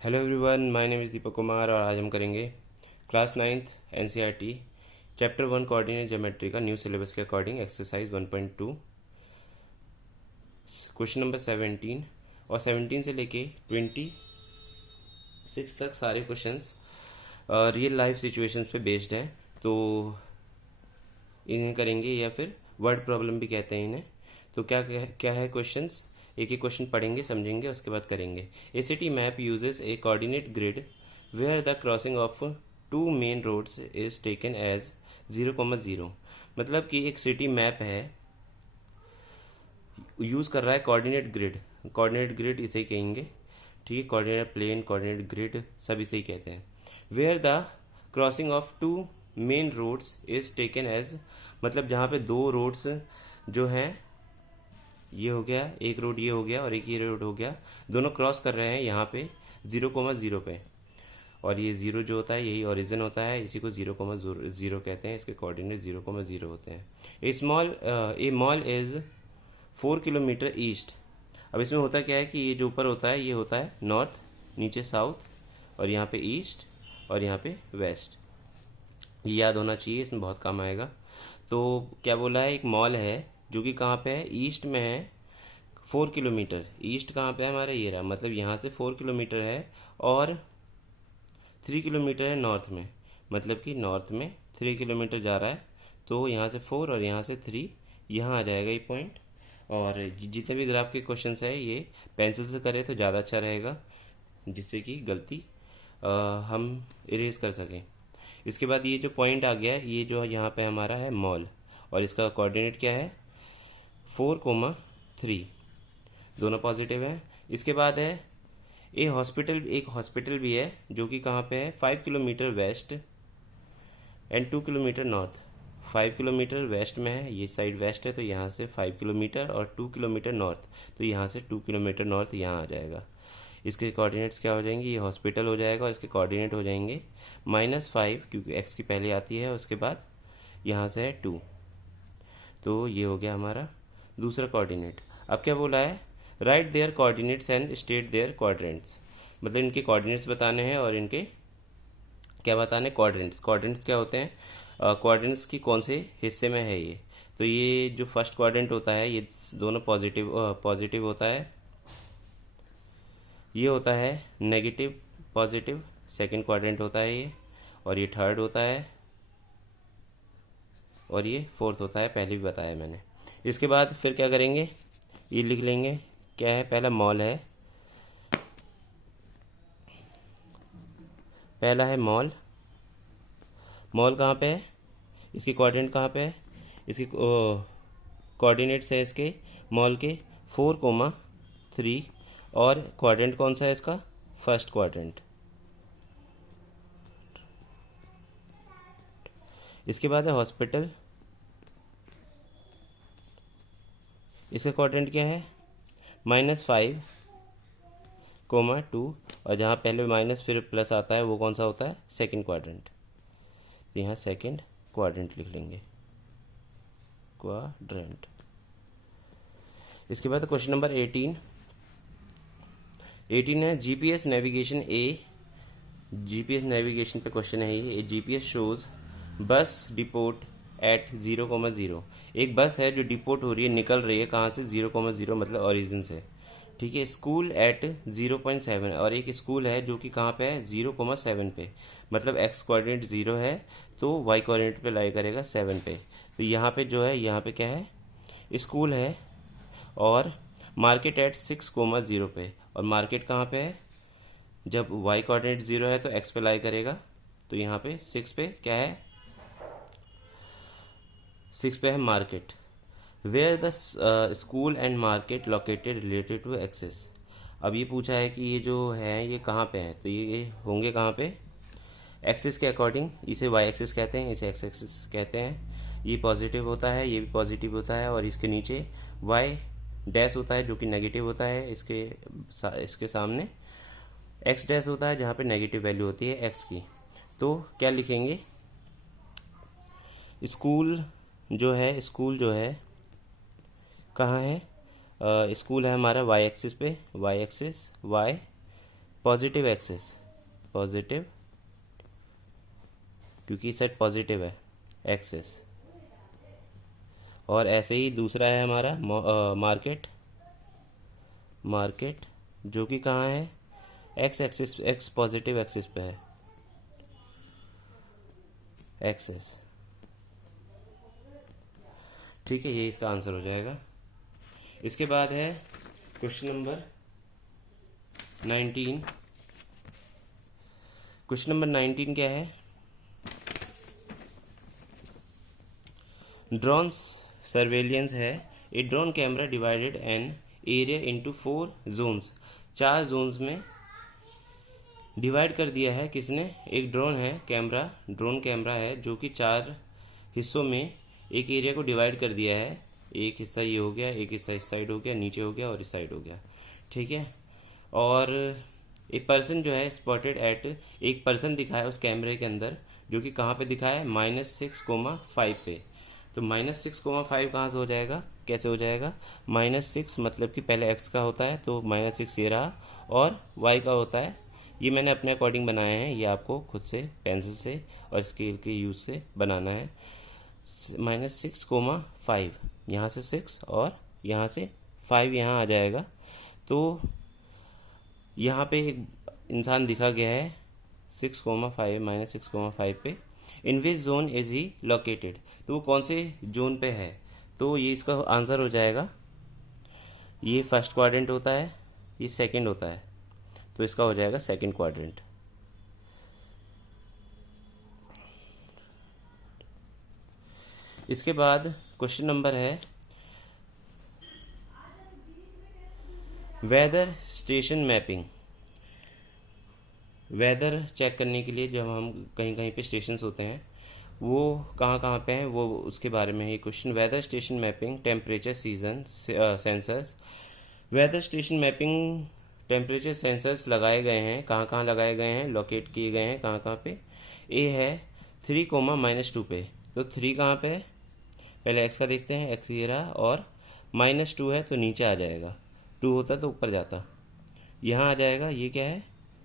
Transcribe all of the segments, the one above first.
Hello everyone, my name is Deepak Kumar और आज हम करेंगे class 9th NCERT chapter 1 coordinate geometry का न्यू सिलेबस के अकॉर्डिंग एक्सरसाइज 1.2 क्वेश्चन नंबर 17 और 17 से लेके 26 तक सारे क्वेश्चंस रियल लाइफ सिचुएशंस पे बेस्ड हैं। तो इन्हें करेंगे या फिर वर्ड प्रॉब्लम भी कहते हैं इन्हें। तो क्या है क्वेश्चंस, एक एक क्वेश्चन पढ़ेंगे, समझेंगे, उसके बाद करेंगे। A city map uses a coordinate grid where the crossing of two main roads is taken as 0,0। मतलब कि एक सिटी मैप है, यूज़ कर रहा है कोऑर्डिनेट ग्रिड। कोऑर्डिनेट ग्रिड इसे ही कहेंगे, ठीक है। Coordinate plane, coordinate grid sub इसे ही कहते हैं। Where the crossing of two main roads is taken as, मतलब जहाँ पे दो रोड्स जो हैं, ये हो गया एक रोड, ये हो गया और एक ये रोड हो गया, दोनों क्रॉस कर रहे हैं यहाँ पे 0,0 पे। और ये 0 जो होता है यही ओरिजिन होता है, इसी को 0,0 कहते हैं, इसके कोऑर्डिनेट 0,0 होते हैं। ए मॉल इज 4 किलोमीटर ईस्ट। अब इसमें होता क्या है कि ये जो ऊपर होता है ये होता है नॉर्थ, नीचे साउथ, और यहाँ पे ईस्ट और यहाँ पे वेस्ट। ये याद होना चाहिए, इसमें बहुत काम आएगा। तो क्या बोला है, एक मॉल है जो कि कहाँ पे है, ईस्ट में है 4 किलोमीटर। ईस्ट कहाँ पे है हमारा, ये रहा, मतलब यहाँ से 4 किलोमीटर है और 3 किलोमीटर है नॉर्थ में, मतलब कि नॉर्थ में 3 किलोमीटर जा रहा है। तो यहाँ से 4 और यहाँ से 3, यहाँ आ जाएगा ये पॉइंट। और जितने भी ग्राफ के क्वेश्चन है ये पेंसिल से करें तो ज़्यादा अच्छा रहेगा, जिससे कि गलती हम इरेज कर सकें। इसके बाद ये जो पॉइंट आ गया है, ये जो यहाँ पे हमारा है मॉल, और इसका कोऑर्डिनेट क्या है 4,3, दोनों पॉजिटिव हैं। इसके बाद है एक हॉस्पिटल भी है जो कि कहाँ पे है 5 kilometre west and 2 kilometre north. 5 kilometre west में है, ये साइड वेस्ट है, तो यहाँ से 5 किलोमीटर और 2 किलोमीटर नॉर्थ, तो यहाँ से 2 किलोमीटर नॉर्थ यहाँ आ जाएगा। इसके कोऑर्डिनेट्स क्या हो जाएंगे, ये हॉस्पिटल हो जाएगा और इसके कोऑर्डिनेट हो जाएंगे -5, क्योंकि एक्स की पहले आती है, उसके बाद यहाँ से है 2। तो ये हो गया हमारा दूसरा कोऑर्डिनेट। अब क्या बोला है, write their coordinates and state their quadrants. मतलब इनके कोऑर्डिनेट्स बताने हैं और इनके क्या बताने, क्वाड्रेंट्स। क्वाड्रेंट्स क्या होते हैं, क्वाड्रेंट्स की कौन से हिस्से में है ये। तो ये जो फर्स्ट क्वाड्रेंट होता है ये दोनों पॉजिटिव होता है, ये होता है नेगेटिव पॉजिटिव। सेकंड क्वाड्रेंट होता है ये, और ये थर्ड होता है, और ये फोर्थ होता है, पहले भी बताया मैंने। इसके बाद फिर क्या करेंगे, ये लिख लेंगे क्या है, पहला मॉल है, पहला है मॉल। मॉल कहाँ पे है, इसकी कोऑर्डिनेट कहाँ पे है, इसकी कोऑर्डिनेट्स है इसके मॉल के 4,3, और क्वाड्रेंट कौन सा है इसका, फर्स्ट क्वाड्रेंट। इसके बाद है हॉस्पिटल, इसका क्वाड्रेंट क्या है -5,2, और जहाँ पहले माइनस फिर प्लस आता है वो कौन सा होता है, सेकंड क्वाड्रेंट। तो यहाँ सेकंड क्वाड्रेंट लिख लेंगे, क्वाड्रेंट। इसके बाद क्वेश्चन नंबर 18 है जीपीएस नेविगेशन ए। जीपीएस नेविगेशन पे क्वेश्चन है ये। जीपीएस शोज बस डिपोट एट 0,0। एक बस है जो डिपोट हो रही है, निकल रही है कहाँ से, 0,0 मतलब ओरिजिन से, ठीक है। स्कूल एट 0.7, और एक स्कूल है जो कि कहाँ पे है 0,7 पे, मतलब एक्स कोऑर्डिनेट 0 है तो वाई कोऑर्डिनेट पे लाई करेगा 7 पे। तो यहाँ पे जो है, यहाँ पे क्या है, स्कूल है। और मार्केट एट 6,0 पे, और मार्केट कहाँ पे है, जब वाई कोऑर्डिनेट 0 है तो एक्स पे लाई करेगा, तो यहाँ पे 6 पे क्या है, 6 पे है market. Where the school and market located related to axes. अब ये पूछा है कि ये जो है ये कहाँ पे हैं, तो ये होंगे कहाँ पे, एक्सिस के अकॉर्डिंग। इसे वाई एक्सिस कहते हैं, इसे एक्स एक्सिस कहते हैं। ये पॉजिटिव होता है, ये भी पॉजिटिव होता है, और इसके नीचे वाई डैश होता है जो कि नेगेटिव होता है। इसके सामने एक्स डैश होता है जहाँ पे नेगेटिव वैल्यू होती है एक्स की। तो क्या लिखेंगे, स्कूल जो है कहाँ है, स्कूल है हमारा वाई एक्सिस पे, Y axis Y positive axis, positive, क्योंकि सेट पॉजिटिव है एक्सिस। और ऐसे ही दूसरा है हमारा मार्केट, मार्केट जो कि कहाँ है, x axis, x positive axis पे है, एक्सिस। ठीक है, ये इसका आंसर हो जाएगा। इसके बाद है क्वेश्चन नंबर 19। क्वेश्चन नंबर 19 क्या है, ड्रोन सर्वेलियंस है। A drone camera divided an area into 4 zones, 4 zones में डिवाइड कर दिया है किसने, एक ड्रोन है, कैमरा, ड्रोन कैमरा है जो कि 4 हिस्सों में एक एरिया को डिवाइड कर दिया है। एक हिस्सा ये हो गया, एक हिस्सा इस साइड हो गया, नीचे हो गया और इस साइड हो गया। ठीक है, और एक पर्सन जो है स्पॉटेड एट, एक पर्सन दिखा है उस कैमरे के अंदर, जो कि कहाँ पे दिखा है, -6,5 पे। तो -6,5 कहाँ से हो जाएगा, कैसे हो जाएगा, -6 मतलब कि पहले x का होता है तो -6 ये रहा, और y का होता है, ये मैंने अपने अकॉर्डिंग बनाए हैं, ये आपको खुद से पेंसिल से और स्केल के यूज से बनाना है। -6,5, यहाँ से 6 और यहाँ से 5 यहाँ आ जाएगा। तो यहाँ पे एक इंसान दिखा गया है 6,5 -6,5 पे। इन विच जोन इज ही लोकेटेड, तो वो कौन से जोन पे है, तो ये इसका आंसर हो जाएगा, ये फर्स्ट क्वाड्रेंट होता है, ये सेकंड होता है, तो इसका हो जाएगा सेकंड क्वाड्रेंट। इसके बाद क्वेश्चन नंबर है weather station mapping. Weather check करने के लिए जब हम कहीं कहीं पे स्टेशंस होते हैं, वो कहाँ कहाँ पे हैं, वो उसके बारे में ये question. Weather station mapping, temperature season sensors. Weather station mapping temperature sensors लगाए गए हैं, कहाँ कहाँ लगाए गए हैं, लोकेट किए गए हैं कहाँ कहाँ पे। ए है 3,-2 पे, तो 3 कहाँ पे है, पहले एक्स का देखते हैं, एक्स ये रहा, और -2 है तो नीचे आ जाएगा, 2 होता तो ऊपर जाता, यहाँ आ जाएगा, ये क्या है,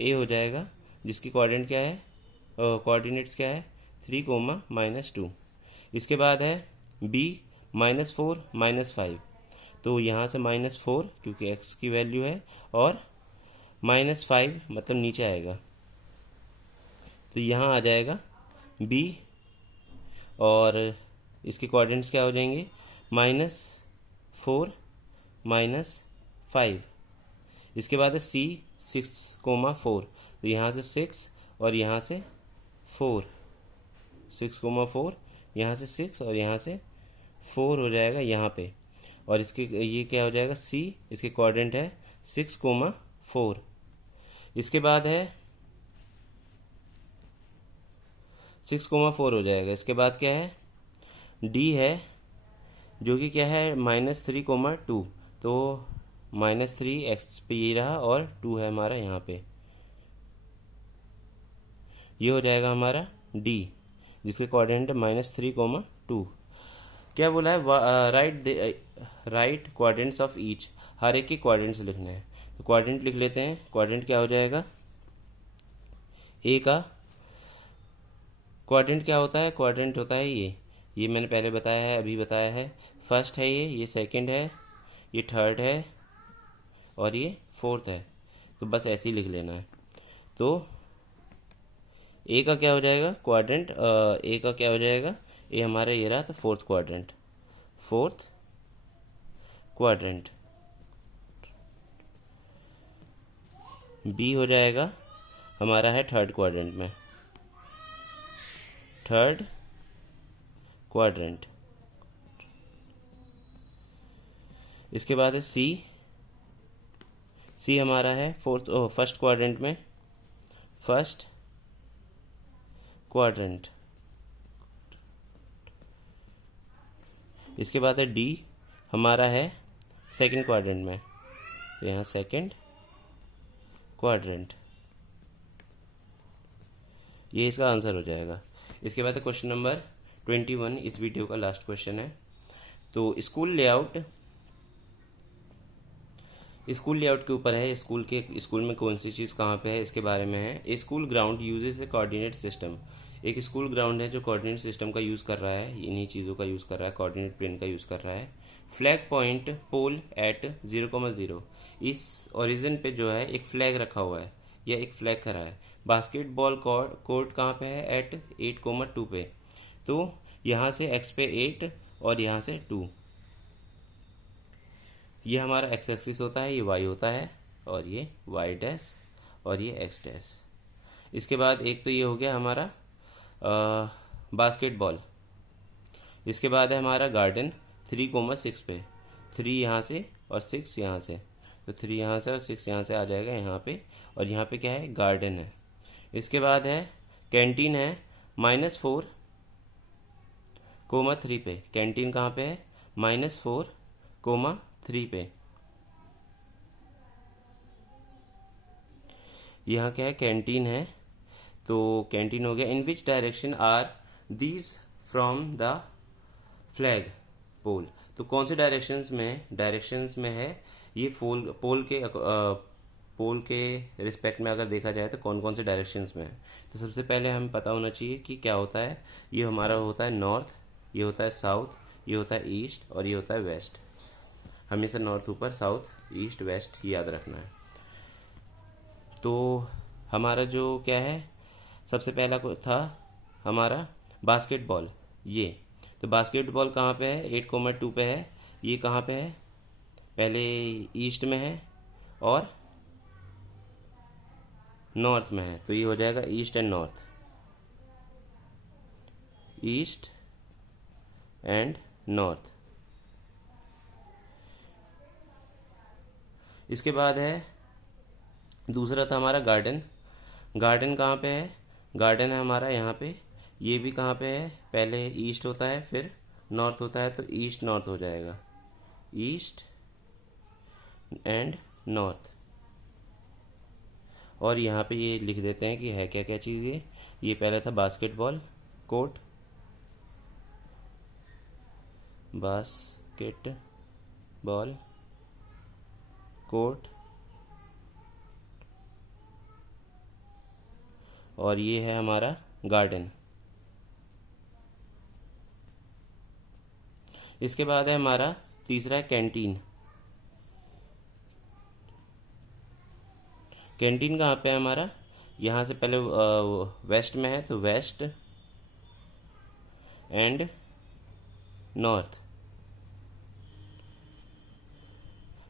ए हो जाएगा, जिसकी कोऑर्डिनेट क्या है, कोऑर्डिनेट्स क्या है, 3,-2। इसके बाद है बी -4 -5, तो यहाँ से -4 क्योंकि एक्स की वैल्यू है, और -5 मतलब नीचे आएगा, तो यहाँ आ जाएगा बी, और इसके कोऑर्डिनेट्स क्या हो जाएंगे, -4 -5। इसके बाद है सी 6,4, तो यहाँ से 6 और यहाँ से 4, 6,4, यहाँ से 6 और यहाँ से 4 हो जाएगा यहाँ पे, और इसके ये क्या हो जाएगा, सी, इसके कोऑर्डिनेट है 6,4। इसके बाद है 6,4 हो जाएगा। इसके बाद क्या है, डी है, जो कि क्या है -3,2, तो -3 एक्स पे ये रहा, और 2 है हमारा यहाँ पे, ये हो जाएगा हमारा डी, जिसके कोऑर्डिनेट है -3,2। क्या बोला है, राइट कोऑर्डिनेट्स ऑफ ईच, हर एक के कोऑर्डिनेट्स लिखने हैं, तो कोऑर्डिनेट लिख लेते हैं। कोऑर्डिनेट क्या हो जाएगा, ए का कोऑर्डिनेट क्या होता है, कोऑर्डिनेट होता है ये मैंने पहले बताया है, अभी बताया है, फर्स्ट है ये सेकंड है, ये थर्ड है, और ये फोर्थ है, तो बस ऐसे ही लिख लेना है। तो ए का क्या हो जाएगा क्वाड्रेंट, ए का क्या हो जाएगा, ए हमारा ये रहा, तो fourth quadrant, fourth quadrant. B हो जाएगा हमारा है थर्ड क्वाड्रेंट में, थर्ड क्वाड्रेंट। इसके बाद है सी, सी हमारा है फर्स्ट क्वाड्रेंट में, फर्स्ट क्वाड्रेंट। इसके बाद है डी, हमारा है सेकंड क्वाड्रेंट में, तो यहाँ सेकंड क्वाड्रेंट, ये इसका आंसर हो जाएगा। इसके बाद है क्वेश्चन नंबर 21, इस वीडियो का लास्ट क्वेश्चन है। तो स्कूल लेआउट स्कूल लेआउट के ऊपर है, स्कूल में कौन सी चीज़ कहाँ पे है इसके बारे में है। ए school ground uses a coordinate system. एक स्कूल ग्राउंड है जो कोऑर्डिनेट सिस्टम का यूज़ कर रहा है, इन्हीं चीज़ों का यूज़ कर रहा है, कोऑर्डिनेट प्लेन का यूज़ कर रहा है। Flag point pole at 0,0। इस ओरिजिन पे जो है एक फ्लैग रखा हुआ है या एक फ्लैग खड़ा है। बास्केटबॉल कोर्ट कहाँ पे है, एट 8,2 पे। तो यहाँ से x पे 8 और यहाँ से 2। ये हमारा x एक्सिस होता है, ये y होता है, और ये y डैश और ये x डैश। इसके बाद एक तो ये हो गया हमारा बास्केटबॉल। इसके बाद है हमारा गार्डन 3,6 पे। 3 यहाँ से और 6 यहाँ से, तो 3 यहाँ से और 6 यहाँ से आ जाएगा यहाँ पे, और यहाँ पे क्या है, गार्डन है। इसके बाद है कैंटीन है -4,3 पे। कैंटीन कहाँ पे है, -4,3 पे। यहाँ क्या है, कैंटीन है, तो कैंटीन हो गया। In which direction are these from the flag pole. तो कौन से डायरेक्शंस में है ये पोल के रिस्पेक्ट में अगर देखा जाए तो कौन कौन से डायरेक्शंस में है। तो सबसे पहले हमें पता होना चाहिए कि क्या होता है। ये हमारा होता है नॉर्थ, ये होता है साउथ, ये होता है ईस्ट और ये होता है वेस्ट। हमेशा नॉर्थ ऊपर, साउथ ईस्ट वेस्ट याद रखना है। तो हमारा जो क्या है, सबसे पहला था हमारा बास्केटबॉल। ये तो बास्केटबॉल कहाँ पे है, 8,2 पे है। ये कहाँ पे है, पहले ईस्ट में है और नॉर्थ में है, तो ये हो जाएगा east and north, east and north. इसके बाद है दूसरा था हमारा गार्डन। गार्डन कहाँ पे है, गार्डन है हमारा यहाँ पे। ये भी कहाँ पे है, पहले ईस्ट होता है फिर नॉर्थ होता है, तो ईस्ट नॉर्थ हो जाएगा, ईस्ट एंड नॉर्थ। और यहाँ पे ये लिख देते हैं कि है क्या क्या चीज़ ये पहला था बास्केटबॉल कोर्ट, बास्केटबॉल कोर्ट, और ये है हमारा गार्डन। इसके बाद है हमारा तीसरा है कैंटीन। कैंटीन कहाँ पे है हमारा, यहाँ से पहले वेस्ट में है, तो वेस्ट एंड नॉर्थ,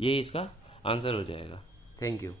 ये इसका आंसर हो जाएगा। Thank you.